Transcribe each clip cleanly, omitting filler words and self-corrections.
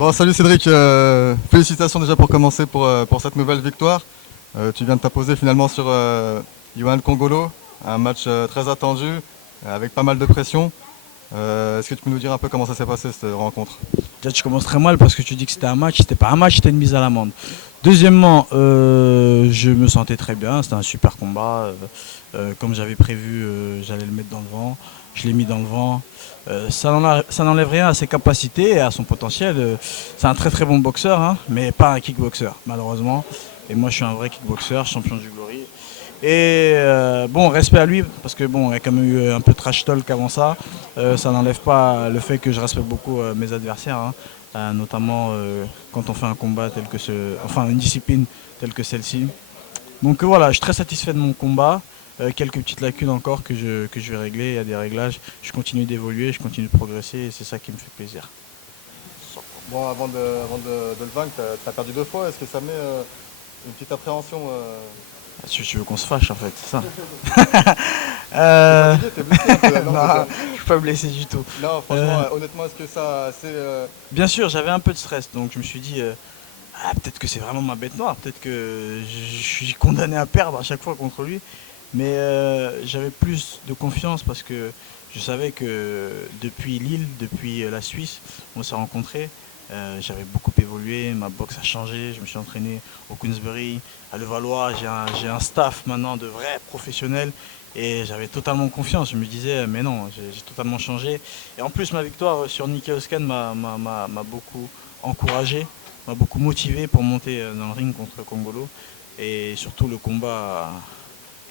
Bon, salut Cédric, félicitations déjà pour commencer pour cette nouvelle victoire. Tu viens de t'imposer finalement sur Yohan Kongolo, un match très attendu, avec pas mal de pression. Est-ce que tu peux nous dire un peu comment ça s'est passé cette rencontre? Déjà, tu commences très mal parce que tu dis que c'était un match. C'était pas un match, c'était une mise à l'amende. Deuxièmement, je me sentais très bien. C'était un super combat. Comme j'avais prévu, j'allais le mettre dans le vent. Je l'ai mis dans le vent. Ça n'enlève rien à ses capacités et à son potentiel. C'est un très très bon boxeur, hein, mais pas un kickboxer, malheureusement. Et moi, je suis un vrai kickboxer, champion du Glory. Et bon, respect à lui, parce que bon, il y a quand même eu un peu de trash talk avant ça. Ça n'enlève pas le fait que je respecte beaucoup mes adversaires, hein. Notamment quand on fait un combat tel que enfin une discipline telle que celle-ci. Donc voilà, je suis très satisfait de mon combat. Quelques petites lacunes encore que je vais régler. Il y a des réglages. Je continue d'évoluer, je continue de progresser et c'est ça qui me fait plaisir. Bon, avant de le vaincre, tu as perdu deux fois. Est-ce que ça met une petite appréhension Tu veux qu'on se fâche en fait, c'est ça. T'es Euh, fatigué, t'es blessé un peu là, non, c'est non, ça. je suis pas blessé du tout. Non, franchement, honnêtement, est-ce que ça c'est Bien sûr, j'avais un peu de stress, donc je me suis dit, ah, peut-être que c'est vraiment ma bête noire, peut-être que je suis condamné à perdre à chaque fois contre lui. Mais j'avais plus de confiance parce que je savais que depuis Lille, depuis la Suisse, on s'est rencontrés. J'avais beaucoup évolué, ma boxe a changé, je me suis entraîné au Queensbury, à Levallois, j'ai un staff maintenant de vrais professionnels et j'avais totalement confiance. Je me disais, mais non, j'ai totalement changé. Et en plus, ma victoire sur Nicky Oskan m'a beaucoup encouragé, m'a beaucoup motivé pour monter dans le ring contre Kongolo. Et surtout le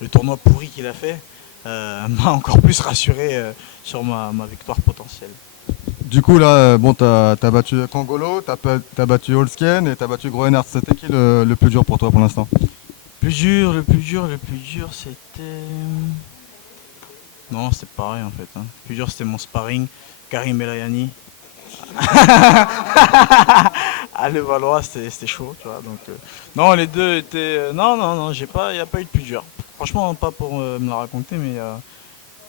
tournoi pourri qu'il a fait, m'a encore plus rassuré sur ma victoire potentielle. Du coup, là, bon, t'as battu Kongolo, t'as battu Holsken et t'as battu Groenart. C'était qui le plus dur pour toi pour l'instant? Le plus dur, c'était. Non, c'était pareil en fait, hein. Le plus dur, c'était mon sparring, Karim Elayani. À Levallois, c'était chaud, tu vois. Donc, non, les deux étaient. Non, non, non, il n'y a pas eu de plus dur. Franchement, pas pour me la raconter, mais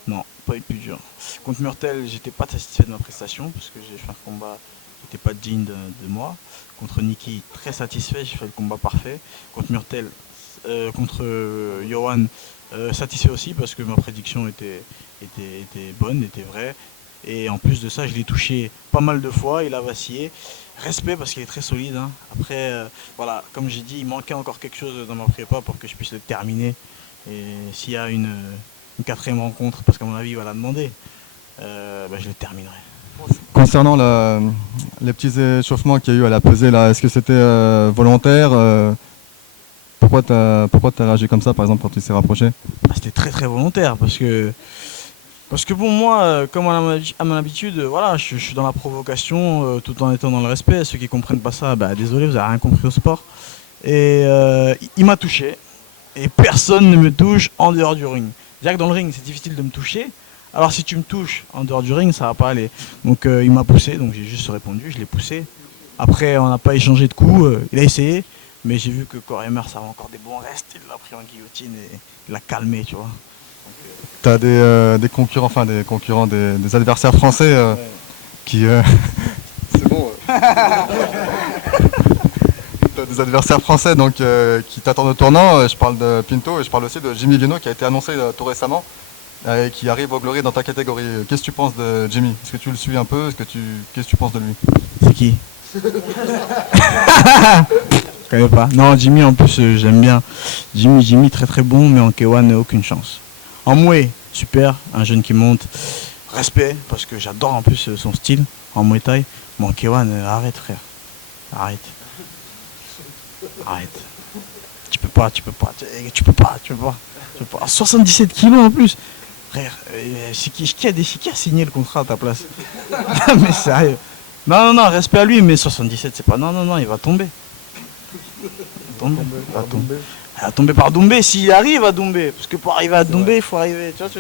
non, pas eu de plus dur. Contre Murtel, j'étais pas satisfait de ma prestation parce que j'ai fait un combat qui n'était pas digne de moi. Contre Nicky, très satisfait, j'ai fait le combat parfait. Contre Murtel, contre Johan, satisfait aussi parce que ma prédiction était bonne, était vraie. Et en plus de ça, je l'ai touché pas mal de fois, il a vacillé. Respect parce qu'il est très solide, hein. Après, voilà, comme j'ai dit, il manquait encore quelque chose dans ma prépa pour que je puisse le terminer. Et s'il y a une quatrième rencontre, parce qu'à mon avis, il va la demander, bah, je le terminerai. Concernant les petits échauffements qu'il y a eu à la pesée, là, est-ce que c'était volontaire pourquoi t'as réagi comme ça, par exemple, quand il s'est rapproché? Bah, c'était très très volontaire parce que bon, moi, comme à mon habitude, voilà, je suis dans la provocation tout en étant dans le respect. Ceux qui comprennent pas ça, bah, désolé, vous avez rien compris au sport. Et il m'a touché. Et personne ne me touche en dehors du ring. C'est-à-dire que dans le ring, c'est difficile de me toucher. Alors si tu me touches en dehors du ring, ça va pas aller. Donc il m'a poussé, donc j'ai juste répondu, je l'ai poussé. Après, on n'a pas échangé de coups, il a essayé, mais j'ai vu que Coremers avait encore des bons restes, il l'a pris en guillotine et il l'a calmé, tu vois. T'as des concurrents, enfin des concurrents, des adversaires français Ouais. qui... C'est bon. T'as des adversaires français donc, qui t'attendent au tournant. Je parle de Pinto et je parle aussi de Jimmy Vino qui a été annoncé tout récemment et qui arrive au Glory dans ta catégorie. Qu'est-ce que tu penses de Jimmy? Est-ce que tu le suis un peu? Qu'est-ce que tu penses de lui? C'est qui? Je connais pas. Non, Jimmy, en plus, j'aime bien. Jimmy, très très bon, mais en K1, aucune chance. En Muay, super, un jeune qui monte. Respect, parce que j'adore en plus son style en Muay Thai. Mais en K1, arrête, frère. Arrête. Arrête. Tu peux pas. 77 kilos en plus. Frère, qui a signé le contrat à ta place? Mais sérieux. Non, non, non, respect à lui, mais 77, c'est pas. Non, non, non, il va tomber. Tomber. Il va tomber. Il va tomber par Doumbé, s'il arrive à Doumbé. Parce que pour arriver à Doumbé, il faut arriver. Tu vois,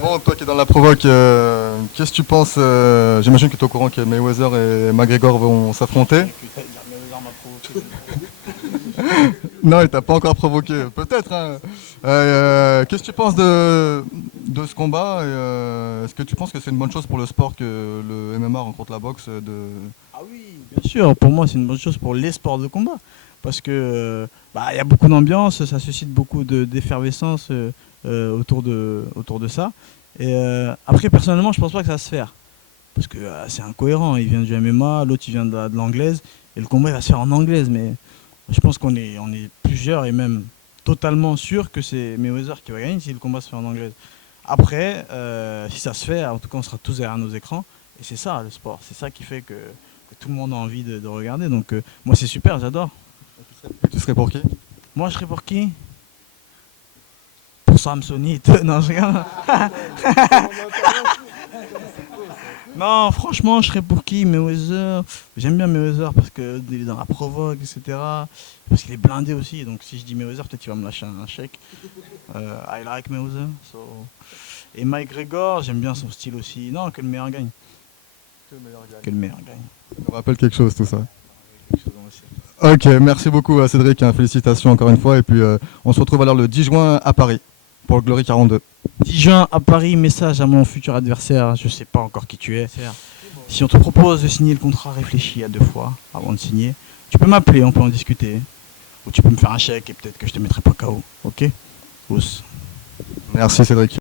Bon, toi qui es dans la provoque, qu'est-ce que tu penses j'imagine que tu es au courant que Mayweather et McGregor vont s'affronter. Non, il t'a pas encore provoqué. Peut-être. Hein. Qu'est-ce que tu penses de ce combat est-ce que tu penses que c'est une bonne chose pour le sport que le MMA rencontre la boxe Ah oui, bien sûr, pour moi c'est une bonne chose pour les sports de combat. Parce que il y a beaucoup d'ambiance, ça suscite beaucoup d'effervescence autour de ça. Et après, personnellement, je pense pas que ça va se faire. Parce que c'est incohérent. Il vient du MMA, l'autre il vient de l'anglaise. Et le combat il va se faire en anglaise. Mais je pense on est plusieurs et même totalement sûr que c'est Mayweather qui va gagner si le combat se fait en anglaise. Après, si ça se fait, en tout cas on sera tous derrière nos écrans. Et c'est ça le sport. C'est ça qui fait que tout le monde a envie de regarder. Donc moi c'est super, j'adore. Tu serais pour qui? Moi je serais pour qui? Pour Samsonite. Non, je rigole. Non, franchement, je serais pour qui? Mayweather. J'aime bien Mayweather parce qu'il est dans la provoque, etc. Parce qu'il est blindé aussi. Donc si je dis Mayweather, peut-être qu'il va me lâcher un chèque. I like Mayweather. So. Et Mike Gregor, j'aime bien son style aussi. Non, que le meilleur gagne. Que le meilleur gagne. Ça me rappelle quelque chose tout ça. Quelque chose aussi. Ok, merci beaucoup à Cédric, hein, félicitations encore une fois. Et puis on se retrouve alors le 10 juin à Paris pour le Glory 42. 10 juin à Paris, message à mon futur adversaire. Je sais pas encore qui tu es. Si on te propose de signer le contrat, réfléchis à 2 fois avant de signer. Tu peux m'appeler, on peut en discuter. Ou tu peux me faire un chèque et peut-être que je te mettrai pas KO. Ok? Ous. Merci Cédric.